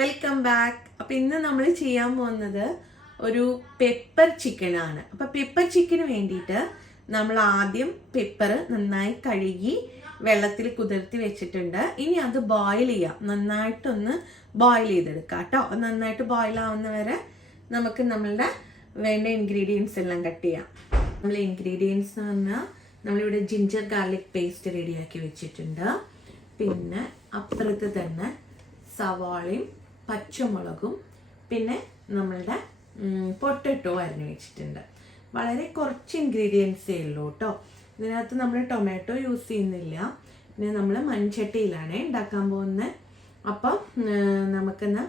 Welcome back അപ്പൊ ഇന്ന് നമ്മൾ ചെയ്യാൻ പോകുന്നത് ഒരു പെപ്പർ ചിക്കനാണ് അപ്പൊ പെപ്പർ ചിക്കന് വേണ്ടിയിട്ട് നമ്മൾ ആദ്യം പെപ്പർ നന്നായി കഴുകി വെള്ളത്തിൽ കുതിർത്തി വെച്ചിട്ടുണ്ട്. ഇനി അത് ബോയിൽ ചെയ്യാം. നന്നായിട്ടൊന്ന് ബോയിൽ ചെയ്തെടുക്കാം കേട്ടോ. നന്നായിട്ട് ബോയിൽ ആവുന്നവരെ നമുക്ക് നമ്മളുടെ വേണ്ട ഇൻഗ്രീഡിയൻസ് എല്ലാം കട്ട് ചെയ്യാം. നമ്മൾ ഇൻഗ്രീഡിയൻസ് എന്ന് പറഞ്ഞാൽ നമ്മളിവിടെ ജിഞ്ചർ ഗാർലിക് പേസ്റ്റ് റെഡിയാക്കി വെച്ചിട്ടുണ്ട്. പിന്നെ അപ്പുറത്ത് തന്നെ സവാളയും പച്ചമുളകും പിന്നെ നമ്മളുടെ പൊട്ടറ്റോ അരിഞ്ഞു വെച്ചിട്ടുണ്ട്. വളരെ കുറച്ച് ഇൻഗ്രീഡിയൻസേ ഉള്ളൂ കേട്ടോ ഇതിനകത്ത് നമ്മൾ ടൊമാറ്റോ യൂസ് ചെയ്യുന്നില്ല. പിന്നെ നമ്മൾ മൺചട്ടിയിലാണ് ഉണ്ടാക്കാൻ പോകുന്നത് അപ്പം നമുക്കിന്ന്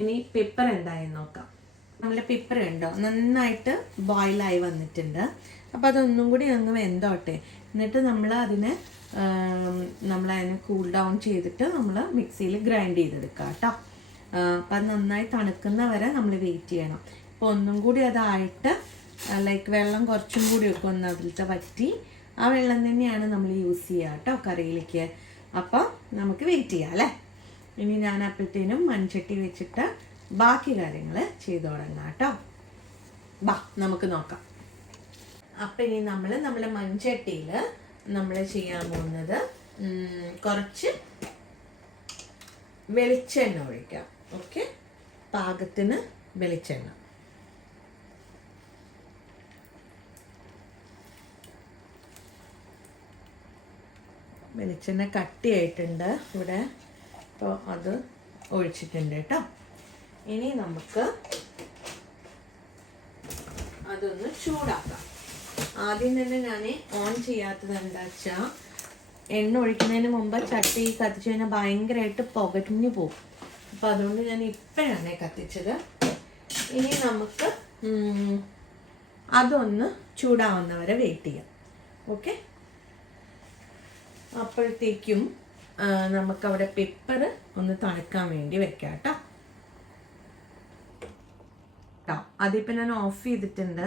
ഇനി പെപ്പർ എന്തായാലും നോക്കാം. നമ്മൾ പെപ്പർ ഉണ്ടോ നന്നായിട്ട് ബോയിലായി വന്നിട്ടുണ്ട്. അപ്പോൾ അതൊന്നും കൂടി അങ്ങ് വെന്തോട്ടെ. എന്നിട്ട് നമ്മൾ അതിനെ നമ്മൾ അതിനെ കൂൾ ഡൗൺ ചെയ്തിട്ട് നമ്മൾ മിക്സിയിൽ ഗ്രൈൻഡ് ചെയ്തെടുക്കാം കേട്ടോ അപ്പം അത് നന്നായി തണുക്കുന്ന വരെ നമ്മൾ വെയിറ്റ് ചെയ്യണം. അപ്പോൾ ഒന്നും കൂടി അതായിട്ട് ലൈക്ക് വെള്ളം കുറച്ചും കൂടി ഒക്കെ ഒന്ന് അതിലത്തെ വറ്റി ആ വെള്ളം തന്നെയാണ് നമ്മൾ യൂസ് ചെയ്യുക കേട്ടോ കറിയിലേക്ക്. അപ്പോൾ നമുക്ക് വെയിറ്റ് ചെയ്യാം അല്ലേ? ഇനി ഞാൻ അപ്പോഴത്തേനും മൺചട്ടി വെച്ചിട്ട് ബാക്കി കാര്യങ്ങൾ ചെയ്തു തുടങ്ങാം കേട്ടോ. ബാ നമുക്ക് നോക്കാം. അപ്പം ഇനി നമ്മൾ നമ്മുടെ മൺചട്ടിയിൽ നമ്മൾ ചെയ്യാൻ പോകുന്നത് കുറച്ച് വെളിച്ചെണ്ണ ഒഴിക്കാം. ഓക്കെ. പാകത്തിന് വെളിച്ചെണ്ണ. വെളിച്ചെണ്ണ കട്ടിയായിട്ടുണ്ട് ഇവിടെ. അപ്പോൾ അത് ഒഴിച്ചിട്ടുണ്ട് കേട്ടോ. ഇനി നമുക്ക് അതൊന്ന് ചൂടാക്കാം. ആദ്യം തന്നെ ഞാൻ ഓൺ ചെയ്യാത്തത് എന്താ വെച്ചാൽ എണ്ണ ഒഴിക്കുന്നതിന് മുമ്പ് ചട്ടി കത്തിച്ചു കഴിഞ്ഞാൽ ഭയങ്കരമായിട്ട് പുകഞ്ഞു പോകും. അപ്പം അതുകൊണ്ട് ഞാൻ ഇപ്പോഴാണ് കത്തിച്ചത്. ഇനി നമുക്ക് അതൊന്ന് ചൂടാവുന്നവരെ വെയിറ്റ് ചെയ്യാം. ഓക്കെ അപ്പോഴത്തേക്കും നമുക്ക് നമുക്കവിടെ പെപ്പർ ഒന്ന് തണുക്കാൻ വേണ്ടി വെക്കാം കേട്ടോ. അതിപ്പോൾ ഞാൻ ഓഫ് ചെയ്തിട്ടുണ്ട്.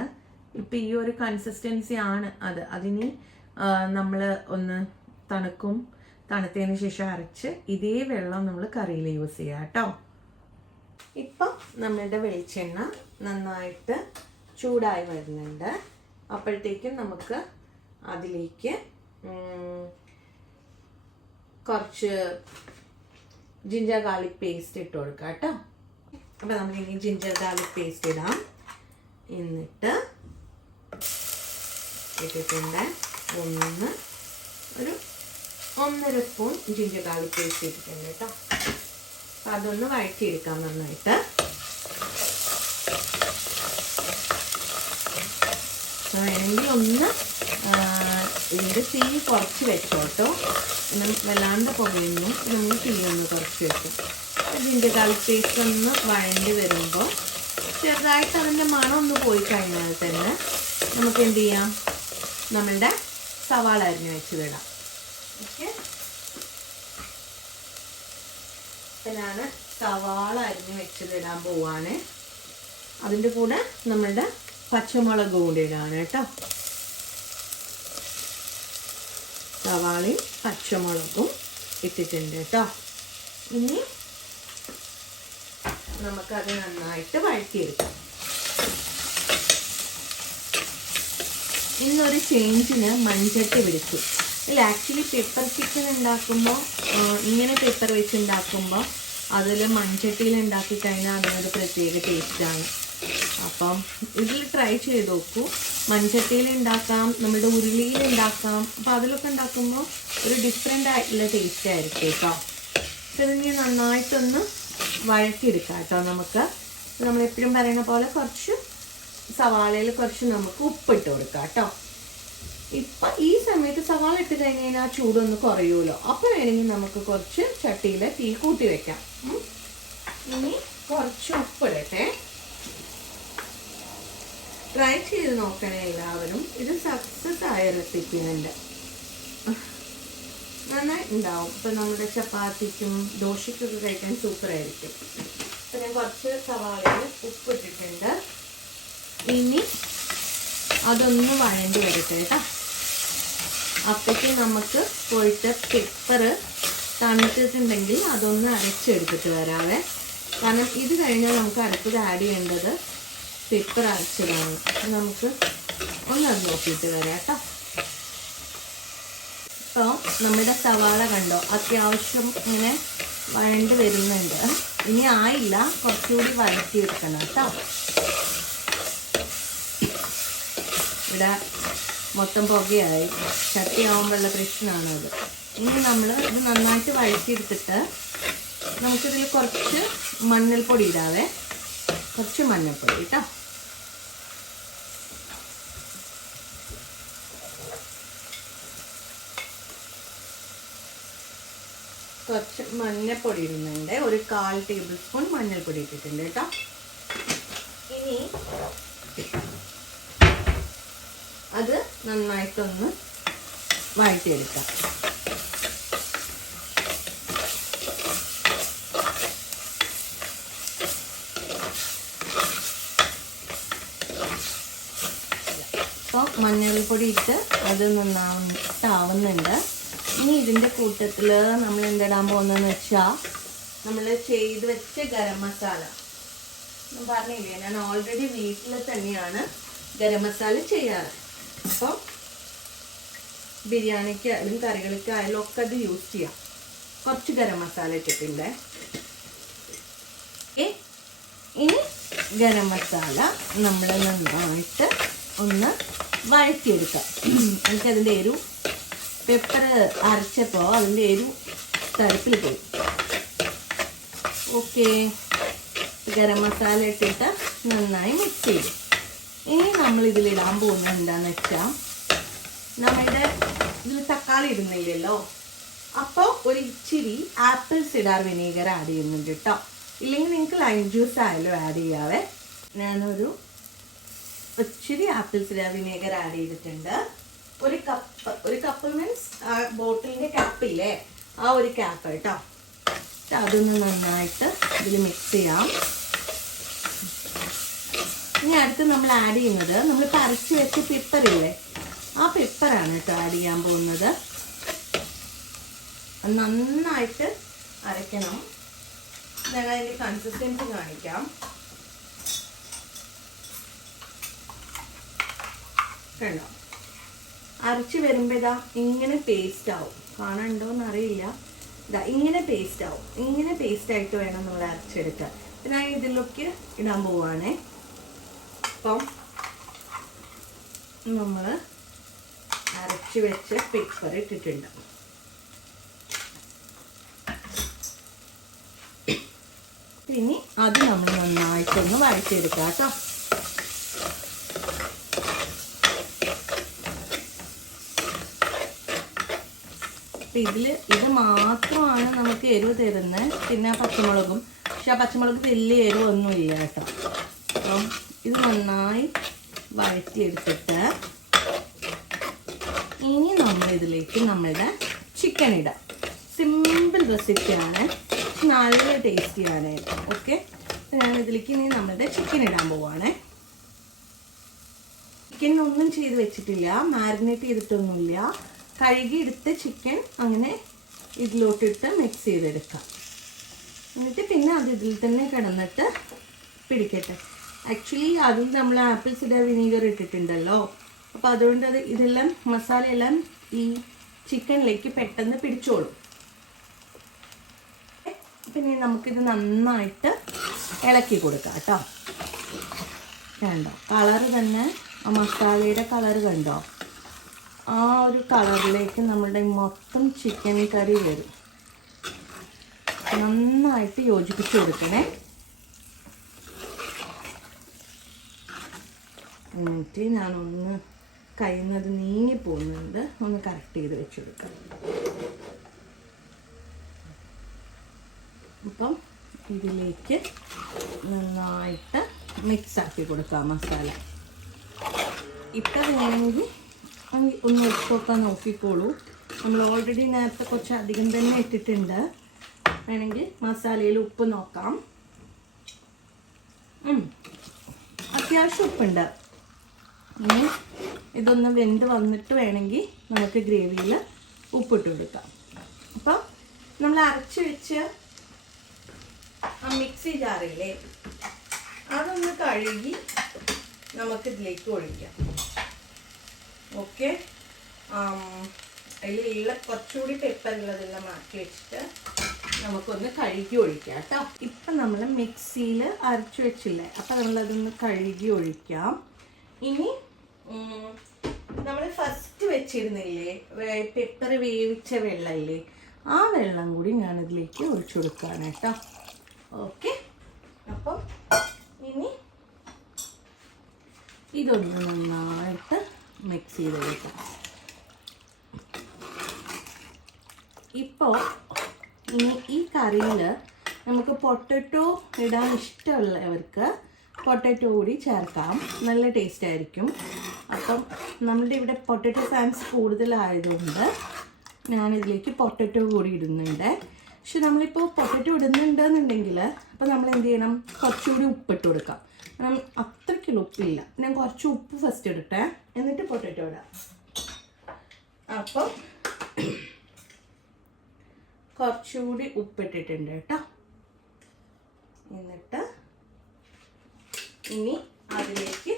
ഇപ്പം ഈ ഒരു കൺസിസ്റ്റൻസി ആണ് അത്. അതിനി നമ്മൾ ഒന്ന് തണുക്കും. തണുത്തതിന് ശേഷം അരച്ച് ഇതേ വെള്ളം നമ്മൾ കറിയിൽ യൂസ് ചെയ്യാം കേട്ടോ ഇപ്പം നമ്മളുടെ വെളിച്ചെണ്ണ നന്നായിട്ട് ചൂടായി വരുന്നുണ്ട്. അപ്പോഴത്തേക്കും നമുക്ക് അതിലേക്ക് കുറച്ച് ജിഞ്ചർ ഗാർലിക് പേസ്റ്റ് ഇട്ട് കൊടുക്കാം കേട്ടോ അപ്പോൾ നമ്മൾ ഇനി ജിഞ്ചർ ഗാർലിക് പേസ്റ്റ് ഇടാം. എന്നിട്ട് ഇട്ടിട്ടുണ്ട്. ഒന്ന് ഒരു ഒന്നര സ്പൂൺ ജിഞ്ചർ ഗാർലിക് പേസ്റ്റ് ഇട്ടിട്ടുണ്ട് കേട്ടോ. അപ്പം അതൊന്ന് വഴറ്റിയെടുക്കാം നന്നായിട്ട്. വേണമെങ്കിൽ ഒന്ന് ഇതിന്റെ തീ കുറച്ച് വെച്ചോട്ടോ വല്ലാണ്ട് പുകയൊന്നും നമ്മൾ തീ ഒന്ന് കുറച്ച് വെക്കും. ജിഞ്ചർ ഗാർലിക് പേസ്റ്റ് ഒന്ന് വഴണ്ടി വരുമ്പോൾ ചെറുതായിട്ട് അതിന്റെ മണം ഒന്ന് പോയി കഴിഞ്ഞാൽ തന്നെ നമുക്ക് എന്ത് ചെയ്യാം? നമ്മളുടെ സവാള അരിഞ്ഞ് വെച്ച് വിടാം ഓക്കെ അപ്പം ഞാൻ സവാള അരിഞ്ഞ് വെച്ചതിടാൻ പോവാണ്. അതിന്റെ കൂടെ നമ്മളുടെ പച്ചമുളക് കൂടി ഇടാണ് കേട്ടോ. സവാളയും പച്ചമുളകും ഇട്ടിട്ടുണ്ട് കേട്ടോ. ഇനി നമുക്കത് നന്നായിട്ട് വഴറ്റിയെടുക്കാം. ഇന്നൊരു ചേഞ്ചിന് മൺചട്ടി പിടിച്ചു ഇല്ല ആക്ച്വലി പെപ്പർ ചിക്കൻ ഉണ്ടാക്കുമ്പോൾ ഇങ്ങനെ പെപ്പർ വെച്ച് ഉണ്ടാക്കുമ്പോൾ അതിൽ മൺചട്ടിയിൽ ഉണ്ടാക്കി കഴിഞ്ഞാൽ അതിനൊരു പ്രത്യേക ടേസ്റ്റാണ്. അപ്പം ഇതിൽ ട്രൈ ചെയ്ത് നോക്കൂ. മൺചട്ടിയിൽ ഉണ്ടാക്കാം നമ്മുടെ ഉരുളിയിൽ ഉണ്ടാക്കാം. അപ്പം അതിലൊക്കെ ഉണ്ടാക്കുമ്പോൾ ഒരു ഡിഫറെന്റ് ആയിട്ടുള്ള ടേസ്റ്റ് ആയിരിക്കും കേട്ടോ. അപ്പം ഇതിനി നന്നായിട്ടൊന്ന് വഴറ്റിയെടുക്കാം കേട്ടോ നമുക്ക്. നമ്മളെപ്പോഴും പറയുന്ന പോലെ കുറച്ച് സവാളയിൽ കുറച്ച് നമുക്ക് ഉപ്പിട്ട് കൊടുക്കാം കേട്ടോ. ഇപ്പം ഈ സമയത്ത് സവാള ഇട്ട് കഴിഞ്ഞ് കഴിഞ്ഞാൽ ചൂടൊന്ന് കുറയുമല്ലോ അപ്പോൾ വേണമെങ്കിൽ നമുക്ക് കുറച്ച് ചട്ടിയിൽ തീ കൂട്ടി വെക്കാം. ഇനി കുറച്ച് ഉപ്പിടട്ടെ ട്രൈ ചെയ്ത് നോക്കണേ എല്ലാവരും. ഇത് സക്സസ് ആയ റെസിപ്പിയുണ്ട് നന്നായി ഉണ്ടാവും. ഇപ്പം നമ്മുടെ ചപ്പാത്തിക്കും ദോശയ്ക്കൊക്കെ കഴിക്കാൻ സൂപ്പർ ആയിരിക്കും. അപ്പം ഞാൻ കുറച്ച് സവാളയിൽ ഉപ്പിട്ടിട്ടുണ്ട് ഇനി അതൊന്ന് വഴണ്ടി വരട്ടെ കേട്ടോ. അപ്പോഴേക്ക് നമുക്ക് പോയിട്ട് പെപ്പർ തണുത്തിട്ടുണ്ടെങ്കിൽ അതൊന്ന് അരച്ചെടുത്തിട്ട് വരാവേ. കാരണം ഇത് കഴിഞ്ഞാൽ നമുക്ക് അടുത്തത് ആഡ് ചെയ്യേണ്ടത് പെപ്പർ അരച്ചതാണ്. നമുക്ക് ഒന്നത് നോക്കിയിട്ട് വരാം കേട്ടോ. ഇപ്പോൾ നമ്മുടെ സവാള കണ്ടോ? അത്യാവശ്യം ഇങ്ങനെ വഴണ്ട് വരുന്നുണ്ട്. ഇനി ആയില്ല. കുറച്ചുകൂടി വഴറ്റിയെടുക്കണം കേട്ടോ. ഇവിടെ മൊത്തം പുകയായി. ചട്ടിയാവുമ്പോഴുള്ള പ്രശ്നമാണത്. ഇനി നമ്മൾ ഇത് നന്നായിട്ട് വഴറ്റിയെടുത്തിട്ട് നമുക്കിതിൽ കുറച്ച് മഞ്ഞൾപ്പൊടി ഇടാവേ. കുറച്ച് മഞ്ഞൾപ്പൊടി കേട്ടോ കുറച്ച് മഞ്ഞൾപ്പൊടി ഇടുന്നുണ്ട്. ഒരു കാൽ ടേബിൾ സ്പൂൺ മഞ്ഞൾപ്പൊടി ഇട്ടിട്ടുണ്ട് കേട്ടോ ഇനി അത് നന്നായിട്ടൊന്ന് വഴറ്റിയെടുക്കാം. അപ്പോൾ മഞ്ഞൾപ്പൊടി ഇട്ട് അത് നന്നാവുന്നുണ്ട് ഇനി ഇതിന്റെ കൂട്ടത്തിൽ നമ്മൾ എന്തിടാൻ പോകുന്നതെന്ന് വെച്ചാൽ നമ്മൾ ചെയ്ത് വെച്ച ഗരം മസാല. ഞാൻ പറഞ്ഞില്ലേ ഞാൻ ഓൾറെഡി വീട്ടിൽ തന്നെയാണ് ഗരം മസാല ചെയ്യാറ്. അപ്പം ബിരിയാണിക്കായാലും കറികൾക്കായാലും ഒക്കെ അത് യൂസ് ചെയ്യാം. കുറച്ച് ഗരം മസാല ഇട്ടിട്ടുണ്ട്. ഇനി ഗരം മസാല നമ്മൾ നന്നായിട്ട് ഒന്ന് വഴറ്റിയെടുക്കാം. എനിക്കതിന്റെ ഒരു പെപ്പർ അരച്ചപ്പോൾ അതിന്റെ ഒരു തരപ്പിൽ പോയി ഓക്കെ ഗരം മസാല ഇട്ടിട്ട് നന്നായി മിക്സ് ചെയ്തു. ഇനി നമ്മൾ ഇതിലിടാൻ പോകുന്നത് എന്താണെന്ന് വെച്ചാൽ നമ്മുടെ ഇതിൽ തക്കാളി ഇടുന്നില്ലല്ലോ അപ്പോൾ ഒരു ഇച്ചിരി ആപ്പിൾ സിഡാർ വിനീഗർ ആഡ് ചെയ്യുന്നുണ്ട് കേട്ടോ. ഇല്ലെങ്കിൽ നിങ്ങൾക്ക് ലൈം ജ്യൂസ് ആയാലും ആഡ് ചെയ്യാവേ. ഞാനൊരു ഇച്ചിരി ആപ്പിൾ സിഡാർ വിനീഗർ ആഡ് ചെയ്തിട്ടുണ്ട്. ഒരു കപ്പ് ഒരു കപ്പ് മീൻസ് ആ ബോട്ടിലിന്റെ കപ്പില്ലേ ആ ഒരു ക്യാപ്പ് കേട്ടോ. അതൊന്ന് നന്നായിട്ട് ഇതിൽ മിക്സ് ചെയ്യാം. ഇനി അടുത്ത് നമ്മൾ ആഡ് ചെയ്യുന്നത് നമ്മൾ പറിച്ച് വെച്ച പെപ്പറില്ലേ ആ പെപ്പറാണ് കേട്ടോ ആഡ് ചെയ്യാൻ പോകുന്നത്. നന്നായിട്ട് അരയ്ക്കണം. ഞാൻ അതിന്റെ കൺസിസ്റ്റൻസി കാണിക്കാം. കണ്ടോ? അരച്ച് വരുമ്പോൾ ഇതാ ഇങ്ങനെ പേസ്റ്റ് ആവും. കാണണ്ടോന്ന് അറിയില്ല. ഇതാ ഇങ്ങനെ പേസ്റ്റ് ആവും. ഇങ്ങനെ പേസ്റ്റ് ആയിട്ട് വേണം നമ്മൾ അരച്ചെടുക്കാൻ. ഞാൻ ഇതിലൊക്കെ ഇടാൻ പോവാണേ അപ്പം നമ്മൾ അരച്ച് വെച്ച പേപ്പർ ഇട്ടിട്ടുണ്ട്. ഇനി അത് നമ്മൾ നന്നായിട്ടൊന്ന് വഴറ്റിയെടുക്കാം കേട്ടോ. അപ്പം ഇതിൽ ഇത് മാത്രമാണ് നമുക്ക് എരിവ് തരുന്നത്. പിന്നെ പച്ചമുളകും. പക്ഷെ ആ പച്ചമുളക് വലിയ എരിവൊന്നും ഇല്ല കേട്ടോ. അപ്പം ഇത് നന്നായി വഴറ്റിയെടുത്തിട്ട് ഇനി നമ്മൾ ഇതിലേക്ക് നമ്മളുടെ ചിക്കൻ ഇടാം. സിമ്പിൾ റെസിപ്പിയാണ് നല്ല ടേസ്റ്റിയാണ് ഓക്കെ ഞാൻ ഇതിലേക്ക് ഇനി നമ്മളുടെ ചിക്കൻ ഇടാൻ പോവാണ്. ചിക്കൻ ഒന്നും ചെയ്ത് വെച്ചിട്ടില്ല. മാരിനേറ്റ് ചെയ്തിട്ടൊന്നുമില്ല. കഴുകി എടുത്ത ചിക്കൻ അങ്ങനെ ഇതിലോട്ടിട്ട് മിക്സ് ചെയ്തെടുക്കാം. എന്നിട്ട് പിന്നെ അത് ഇതിൽ തന്നെ കിടന്നിട്ട് പിടിക്കട്ടെ. ആക്ച്വലി അതിൽ നമ്മൾ ആപ്പിൾ സിഡർ വിനീഗർ ഇട്ടിട്ടുണ്ടല്ലോ. അപ്പോൾ അതുകൊണ്ട് അത് ഇതെല്ലാം മസാലയെല്ലാം ഈ ചിക്കനിലേക്ക് പെട്ടെന്ന് പിടിച്ചോളും. പിന്നെ നമുക്കിത് നന്നായിട്ട് ഇളക്കി കൊടുക്കാം കേട്ടോ. കണ്ടോ? കളറ് തന്നെ ആ മസാലയുടെ കളറ് കണ്ടോ? ആ ഒരു കളറിലേക്ക് നമ്മുടെ മൊത്തം ചിക്കൻ കറി വരും. നന്നായിട്ട് യോജിപ്പിച്ച് കൊടുക്കണേ. എന്നിട്ട് ഞാനൊന്ന് കയ്യിൽ നിന്ന് നീങ്ങി പോകുന്നുണ്ട്. ഒന്ന് കറക്റ്റ് ചെയ്ത് വെച്ചെടുക്കാം. അപ്പം ഇതിലേക്ക് നന്നായിട്ട് മിക്സ് ആക്കി കൊടുക്കാം മസാല. ഇപ്പം വേണമെങ്കിൽ ഒന്ന് ഒന്ന് ഉപ്പൊക്കെ നോക്കിക്കോളൂ. നമ്മൾ ഓൾറെഡി നേരത്തെ കുറച്ച് അധികം തന്നെ ഇട്ടിട്ടുണ്ട്. വേണമെങ്കിൽ മസാലയിൽ ഉപ്പ് നോക്കാം. അത്യാവശ്യം ഉപ്പുണ്ട്. ഇനി ഇതൊന്ന് വെന്ത് വന്നിട്ട് വേണമെങ്കിൽ നമുക്ക് ഗ്രേവിയിൽ ഉപ്പിട്ട് കൊടുക്കാം. അപ്പം നമ്മൾ അരച്ച് വെച്ച് ആ മിക്സി ജാറില്ലേ അതൊന്ന് കഴുകി നമുക്ക് ഇതിലേക്ക് ഒഴിക്കാം. ഓക്കെ? അതിലുള്ള കുറച്ചുകൂടി പെപ്പർ ഉള്ളതെല്ലാം മാറ്റി വെച്ചിട്ട് നമുക്കൊന്ന് കഴുകി ഒഴിക്കാം കേട്ടോ. ഇപ്പം നമ്മൾ മിക്സിയിൽ അരച്ചു വെച്ചില്ലേ അപ്പം നമ്മളതൊന്ന് കഴുകി ഒഴിക്കാം. ഇനി നമ്മൾ ഫസ്റ്റ് വെച്ചിരുന്നില്ലേ പെപ്പർ വേവിച്ച വെള്ളമില്ലേ ആ വെള്ളം കൂടി ഞാനിതിലേക്ക് ഒഴിച്ചു കൊടുക്കുകയാണ് കേട്ടോ. ഓക്കെ അപ്പം ഇനി ഇതൊന്ന് നന്നായിട്ട് മിക്സ് ചെയ്ത് കൊടുക്കാം. ഇപ്പോൾ ഇനി ഈ കറിയിൽ നമുക്ക് പൊട്ടറ്റോ ഇടാൻ ഇഷ്ടമുള്ളവർക്ക് പൊട്ടറ്റോ കൂടി ചേർക്കാം. നല്ല ടേസ്റ്റ് ആയിരിക്കും. അപ്പം നമ്മുടെ ഇവിടെ പൊട്ടറ്റോ ഫാൻസ് കൂടുതലായതുകൊണ്ട് ഞാനിതിലേക്ക് പൊട്ടറ്റോ കൂടി ഇടുന്നുണ്ട്. പക്ഷെ നമ്മളിപ്പോൾ പൊട്ടറ്റോ ഇടുന്നുണ്ടെന്നുണ്ടെങ്കിൽ അപ്പോൾ നമ്മൾ എന്ത് ചെയ്യണം കുറച്ചുകൂടി ഉപ്പിട്ട് കൊടുക്കാം. അത്രയ്ക്കുള്ള ഉപ്പില്ല. ഞാൻ കുറച്ച് ഉപ്പ് ഫസ്റ്റ് ഇടട്ടെ. എന്നിട്ട് പൊട്ടറ്റോ ഇടാം. അപ്പം കുറച്ചുകൂടി ഉപ്പിട്ടിട്ടുണ്ട് കേട്ടോ. എന്നിട്ട് ഇനി അതിലേക്ക്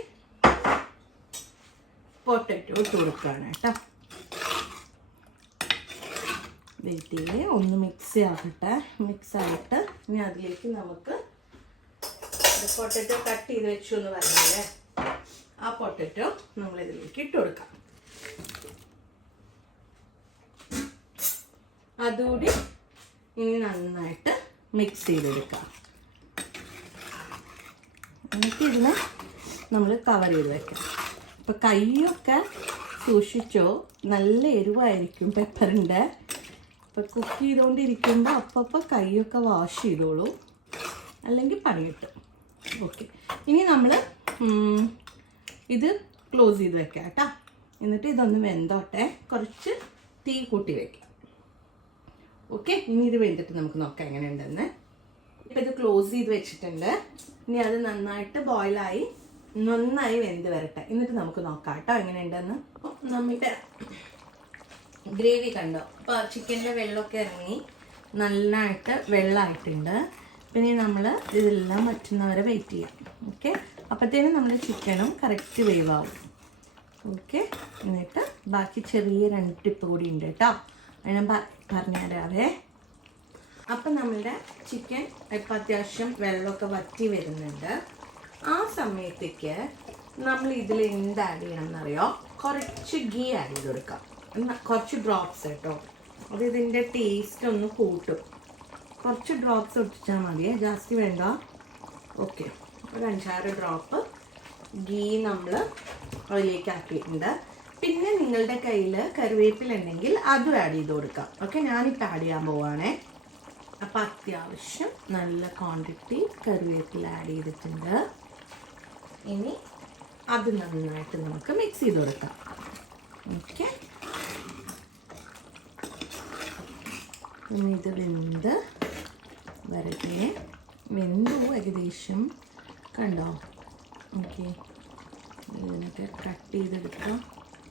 പൊട്ടറ്റോ ഇട്ട് കൊടുക്കുകയാണ് കേട്ടോ. വെയിറ്റ് ഒന്ന് മിക്സ് ആകട്ടെ മിക്സ് ആയിട്ട് ഇനി അതിലേക്ക് നമുക്ക് പൊട്ടറ്റോ കട്ട് ചെയ്ത് വെച്ചു എന്ന് പറഞ്ഞല്ലേ? ആ പൊട്ടറ്റോ നമ്മൾ ഇതിലേക്ക് ഇട്ട് കൊടുക്കാം. അതുകൂടി ഇനി നന്നായിട്ട് മിക്സ് ചെയ്തെടുക്കാം. എന്നിട്ട് ഇതിനെ നമ്മൾ കവർ ചെയ്ത് വെക്കാം. അപ്പോൾ കൈയൊക്കെ സൂക്ഷിച്ചോ? നല്ല എരിവായിരിക്കും പെപ്പറിന്റെ അപ്പോൾ കുക്ക് ചെയ്തുകൊണ്ടിരിക്കുമ്പോൾ അപ്പപ്പോൾ കൈയൊക്കെ വാഷ് ചെയ്തോളൂ. അല്ലെങ്കിൽ പണി കിട്ടും. ഓക്കെ ഇനി നമ്മൾ ഇത് ക്ലോസ് ചെയ്ത് വെക്കാം കേട്ടോ. എന്നിട്ട് ഇതൊന്ന് വെന്തോട്ടെ. കുറച്ച് തീ കൂട്ടി വെക്കാം. ഓക്കെ ഇനി ഇത് വെന്തിട്ട് നമുക്ക് നോക്കാം എങ്ങനെയുണ്ടെന്ന്. ഇപ്പം ഇത് ക്ലോസ് ചെയ്ത് വെച്ചിട്ടുണ്ട്. ഇനി അത് നന്നായിട്ട് ബോയിലായി നന്നായി വെന്ത് വരട്ടെ. എന്നിട്ട് നമുക്ക് നോക്കാം കേട്ടോ എങ്ങനെയുണ്ടെന്ന്. നമ്മുടെ ഗ്രേവി കണ്ടോ? അപ്പോൾ ചിക്കന്റെ വെള്ളമൊക്കെ ഇറങ്ങി നന്നായിട്ട് വെള്ളമായിട്ടുണ്ട്. പിന്നെ നമ്മൾ ഇതെല്ലാം മറ്റുന്നവരെ വെയിറ്റ് ചെയ്യാം. ഓക്കെ അപ്പോഴത്തേനും നമ്മുടെ ചിക്കനും കറക്റ്റ് വേവാവും ഓക്കെ എന്നിട്ട് ബാക്കി ചെറിയ രണ്ട് ടിപ്പ് കൂടി ഉണ്ട് കേട്ടോ. അതിനെ പറഞ്ഞുതരാവേ. അപ്പം നമ്മളുടെ ചിക്കൻ ഇപ്പം അത്യാവശ്യം വെള്ളമൊക്കെ വറ്റി വരുന്നുണ്ട്. ആ സമയത്തേക്ക് നമ്മൾ ഇതിൽ എന്ത് ആഡ് ചെയ്യണം എന്നറിയോ കുറച്ച് ഗീ ആഡ് ചെയ്ത് കൊടുക്കാം. എന്നാൽ കുറച്ച് ഡ്രോപ്സ് കേട്ടോ. അത് ഇതിന്റെ ടേസ്റ്റ് ഒന്ന് കൂട്ടും. കുറച്ച് ഡ്രോപ്സ് ഒട്ടിച്ചാൽ മതിയേ ജാസ്തി വേണ്ട. ഓക്കെ ഒരു അഞ്ചാറ് ഡ്രോപ്പ് ഗീ നമ്മൾ അതിലേക്ക് ആക്കിയിട്ടുണ്ട് പിന്നെ നിങ്ങളുടെ കയ്യിൽ കറിവേപ്പില ഉണ്ടെങ്കിൽ അതും ആഡ് ചെയ്ത് കൊടുക്കാം. ഓക്കെ ഞാനിപ്പോൾ ആഡ് ചെയ്യാൻ പോവാണേ. അപ്പം അത്യാവശ്യം നല്ല ക്വാണ്ടിറ്റി കറിവേപ്പില ആഡ് ചെയ്തിട്ടുണ്ട്. ഇനി അത് നന്നായിട്ട് നമുക്ക് മിക്സ് ചെയ്ത് കൊടുക്കാം. ഓക്കെ ഇത് വെന്ത് വരട്ടെ. വെന്തു ഏകദേശം കണ്ടോ? ഓക്കെ ഇതിനൊക്കെ കട്ട് ചെയ്തെടുക്കാം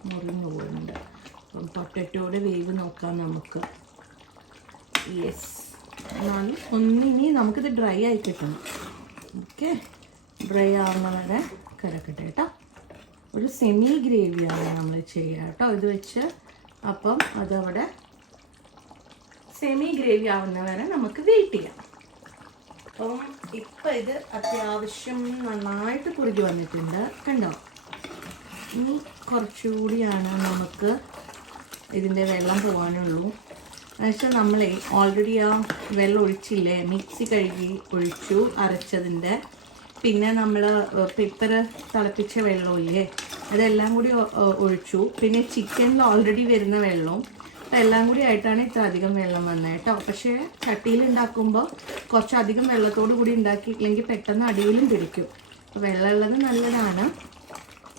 മുറിഞ്ഞു പോകുന്നുണ്ട് അപ്പം പൊട്ടറ്റോടെ വേവ് നോക്കാം നമുക്ക്. യെസ് എന്നാലും ഒന്നിനി നമുക്കിത് ഡ്രൈ ആയി കിട്ടണം. ഓക്കെ ഡ്രൈ ആവുന്ന വരെ കിടക്കട്ടെ കേട്ടോ. ഒരു സെമി ഗ്രേവിയാണ് നമ്മൾ ചെയ്യുക കേട്ടോ. ഇത് വെച്ച് അപ്പം അതവിടെ സെമി ഗ്രേവി ആവുന്ന വരെ നമുക്ക് വെയിറ്റ് ചെയ്യാം. അപ്പം ഇപ്പം ഇത് അത്യാവശ്യം നന്നായിട്ട് കുറുകി വന്നിട്ടുണ്ട് കണ്ടോ? ഇനി കുറച്ചുകൂടിയാണ് നമുക്ക് ഇതിന്റെ വെള്ളം പോകാനുള്ളൂ. എന്നുവെച്ചാൽ നമ്മൾ ഓൾറെഡി ആ വെള്ളം ഒഴിച്ചില്ലേ മിക്സി കഴുകി ഒഴിച്ചു അരച്ചതിന്റെ. പിന്നെ നമ്മൾ പെപ്പർ തിളപ്പിച്ച വെള്ളമില്ലേ അതെല്ലാം കൂടി ഒഴിച്ചു. പിന്നെ ചിക്കനിൽ ഓൾറെഡി വരുന്ന വെള്ളവും അപ്പം എല്ലാം കൂടി ആയിട്ടാണ് ഇത്ര അധികം വെള്ളം വന്നത് കേട്ടോ. പക്ഷേ ചട്ടിയിൽ ഉണ്ടാക്കുമ്പോൾ കുറച്ചധികം വെള്ളത്തോട് കൂടി ഉണ്ടാക്കിയില്ലെങ്കിൽ പെട്ടെന്ന് അടിയിലും പിടിക്കും. വെള്ളമുള്ളത് നല്ലതാണ്.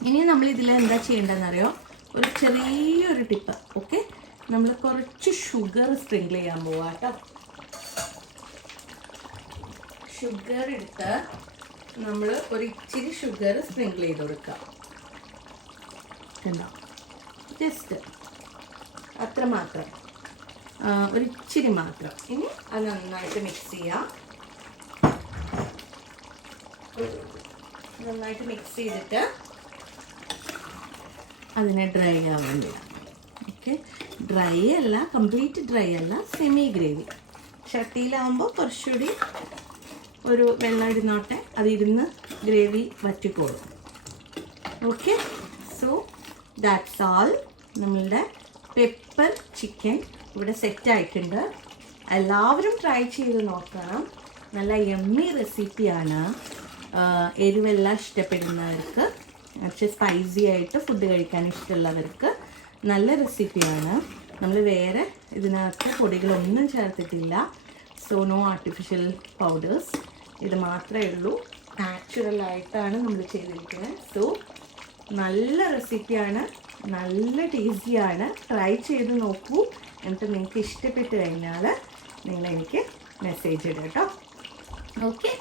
ഇനി നമ്മൾ ഇതിൽ എന്താ ചെയ്യേണ്ടതെന്നറിയോ? ഒരു ചെറിയൊരു ടിപ്പ് ഓക്കെ? നമ്മൾ കുറച്ച് ഷുഗർ സ്പ്രിങ്കിൾ ചെയ്യാൻ പോവാ കേട്ടോ ഷുഗർ എടുത്ത് നമ്മൾ ഒരു ഇച്ചിരി ഷുഗർ സ്പ്രിങ്കിൾ ചെയ്ത് കൊടുക്കാം. ജസ്റ്റ് അത്ര മാത്രം. ഒരു ഇച്ചിരി മാത്രം. ഇനി അത് നന്നായിട്ട് മിക്സ് ചെയ്യാം. നന്നായിട്ട് മിക്സ് ചെയ്തിട്ട് അതിനെ ഡ്രൈ ആവാൻ വിടാം ഓക്കെ. ഡ്രൈ അല്ല കംപ്ലീറ്റ് ഡ്രൈ അല്ല സെമി ഗ്രേവി ചട്ടിയിലാവുമ്പോൾ കുറച്ചുകൂടി ഒരു വെള്ളം ഇരുന്നോട്ടെ അതിരുന്ന് ഗ്രേവി വറ്റിക്കോളും. ഓക്കെ? സോ ദാറ്റ്സ് ആൾ നമ്മളുടെ പെപ്പർ ചിക്കൻ ഇവിടെ സെറ്റ് ആയിട്ടുണ്ട്. എല്ലാവരും ട്രൈ ചെയ്ത് നോക്കണം. നല്ല എമ്മി റെസിപ്പിയാണ് എരിവെല്ലാം ഇഷ്ടപ്പെടുന്നവർക്ക് കുറച്ച് സ്പൈസി ആയിട്ട് ഫുഡ് കഴിക്കാൻ ഇഷ്ടമുള്ളവർക്ക് നല്ല റെസിപ്പിയാണ് നമ്മൾ വേറെ ഇതിനകത്ത് പൊടികളൊന്നും ചേർത്തിട്ടില്ല. സോ നോ ആർട്ടിഫിഷ്യൽ പൗഡേഴ്സ് ഇത് മാത്രമേ ഉള്ളൂ. നാച്ചുറൽ ആയിട്ടാണ് നമ്മൾ ചെയ്തിരിക്കുന്നത്. സോ നല്ല റെസിപ്പിയാണ് നല്ല ടേസ്റ്റിയാണ് ട്രൈ ചെയ്ത് നോക്കൂ. എന്നിട്ട് നിങ്ങൾക്ക് ഇഷ്ടപ്പെട്ട് കഴിഞ്ഞാൽ നിങ്ങൾ എനിക്ക് മെസ്സേജ് ഇടുക കേട്ടോ. Okay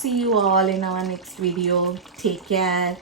see you all in our next video take care